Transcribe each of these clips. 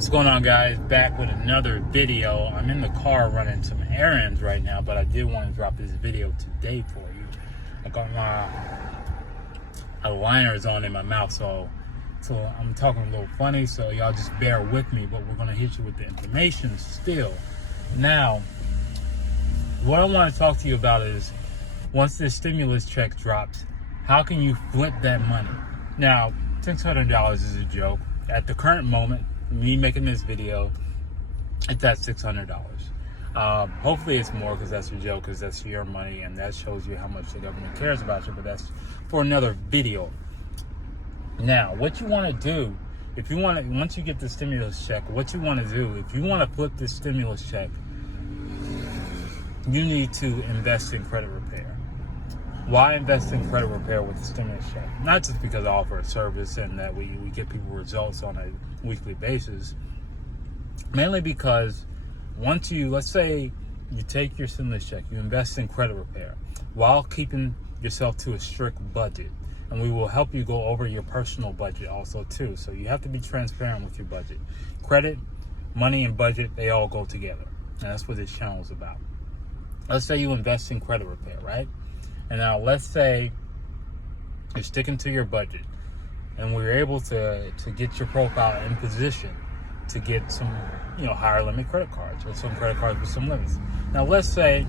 What's going on, guys? Back with another video. I'm in the car running some errands right now, but I did want to drop this video today for you. I got my aligners on in my mouth, so I'm talking a little funny, so y'all just bear with me, but we're going to hit you with the information still. Now, what I want to talk to you about is, once this stimulus check drops, how can you flip that money? Now, $600 is a joke. At the current moment, me making this video, it's at $600. Hopefully it's more, because that's a joke, because that's your money, and that shows you how much the government cares about you, but that's for another video. Now, what you want to do, if you want to, once you get the stimulus check, what you want to do, if you want to flip this stimulus check, you need to invest in credit repair. Why invest in credit repair with the stimulus check? Not just because I offer a service and that we get people results on a weekly basis. Mainly because once you, let's say you take your stimulus check, you invest in credit repair while keeping yourself to a strict budget. And we will help you go over your personal budget also too. So you have to be transparent with your budget. Credit, money, and budget, they all go together. And that's what this channel is about. Let's say you invest in credit repair, right? And now let's say you're sticking to your budget and we're able to get your profile in position to get some, higher limit credit cards, or some credit cards with some limits. Now let's say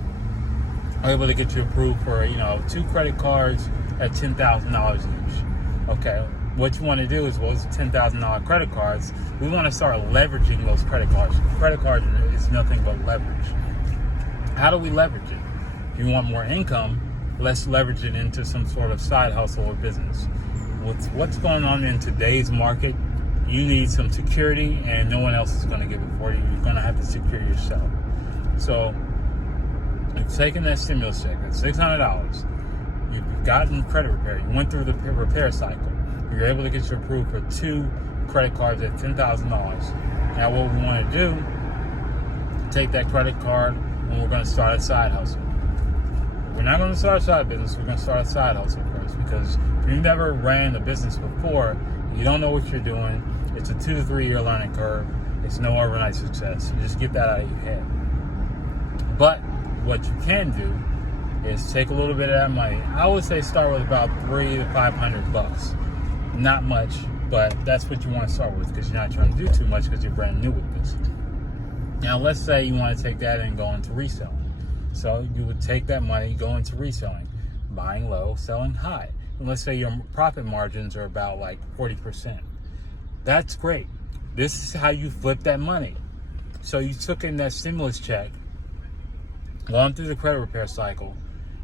we're able to get you approved for, 2 credit cards at $10,000 each. Okay, what you want to do is, those $10,000 credit cards, we want to start leveraging those credit cards. Credit cards is nothing but leverage. How do we leverage it? If you want more income, let's leverage it into some sort of side hustle or business. With what's going on in today's market, you need some security, and no one else is going to give it for you. You're going to have to secure yourself. So you've taken that stimulus check, that's $600. You've gotten credit repair. You went through the repair cycle. You're able to get you approved for 2 credit cards at $10,000. Now what we want to do, take that credit card, and we're going to start a side hustle. We're not going to start a side business. We're going to start a side hustle first, because if you've never ran a business before, you don't know what you're doing. It's a 2 to 3 year learning curve. It's no overnight success. You just get that out of your head. But what you can do is take a little bit of that money. I would say start with about $300 to $500. Not much, but that's what you want to start with, because you're not trying to do too much, because you're brand new with this. Now let's say you want to take that and go into reselling. So you would take that money, go into reselling, buying low, selling high. And let's say your profit margins are about like 40%. That's great. This is how you flip that money. So you took in that stimulus check, gone through the credit repair cycle,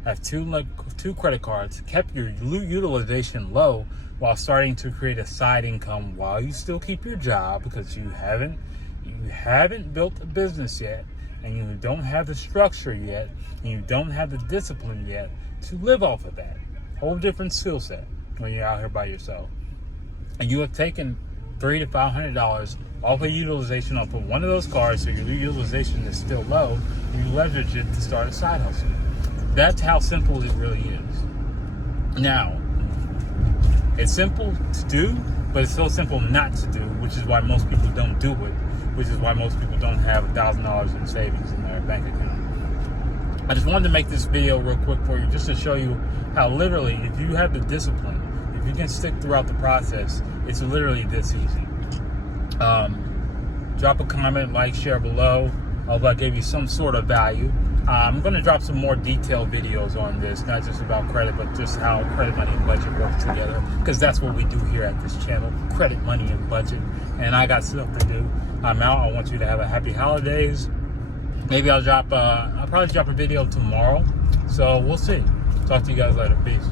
have 2 credit cards, kept your utilization low while starting to create a side income while you still keep your job, because you haven't built a business yet, and you don't have the structure yet, and you don't have the discipline yet to live off of that. Whole different skill set when you're out here by yourself. And you have taken $300 to $500 off of utilization off of one of those cards, so your utilization is still low, and you leverage it to start a side hustle. That's how simple it really is. Now, it's simple to do, but it's so simple not to do, which is why most people don't do it, which is why most people don't have $1,000 in savings in their bank account. I just wanted to make this video real quick for you, just to show you how literally, if you have the discipline, if you can stick throughout the process, it's literally this easy. Drop a comment, like, share below. I hope I gave you some sort of value. I'm going to drop some more detailed videos on this, not just about credit, but just how credit, money, and budget work together, because that's what we do here at this channel, credit, money, and budget. And I got stuff to do. I'm out. I want you to have a happy holidays. Maybe I'll probably drop a video tomorrow. So we'll see. Talk to you guys later. Peace.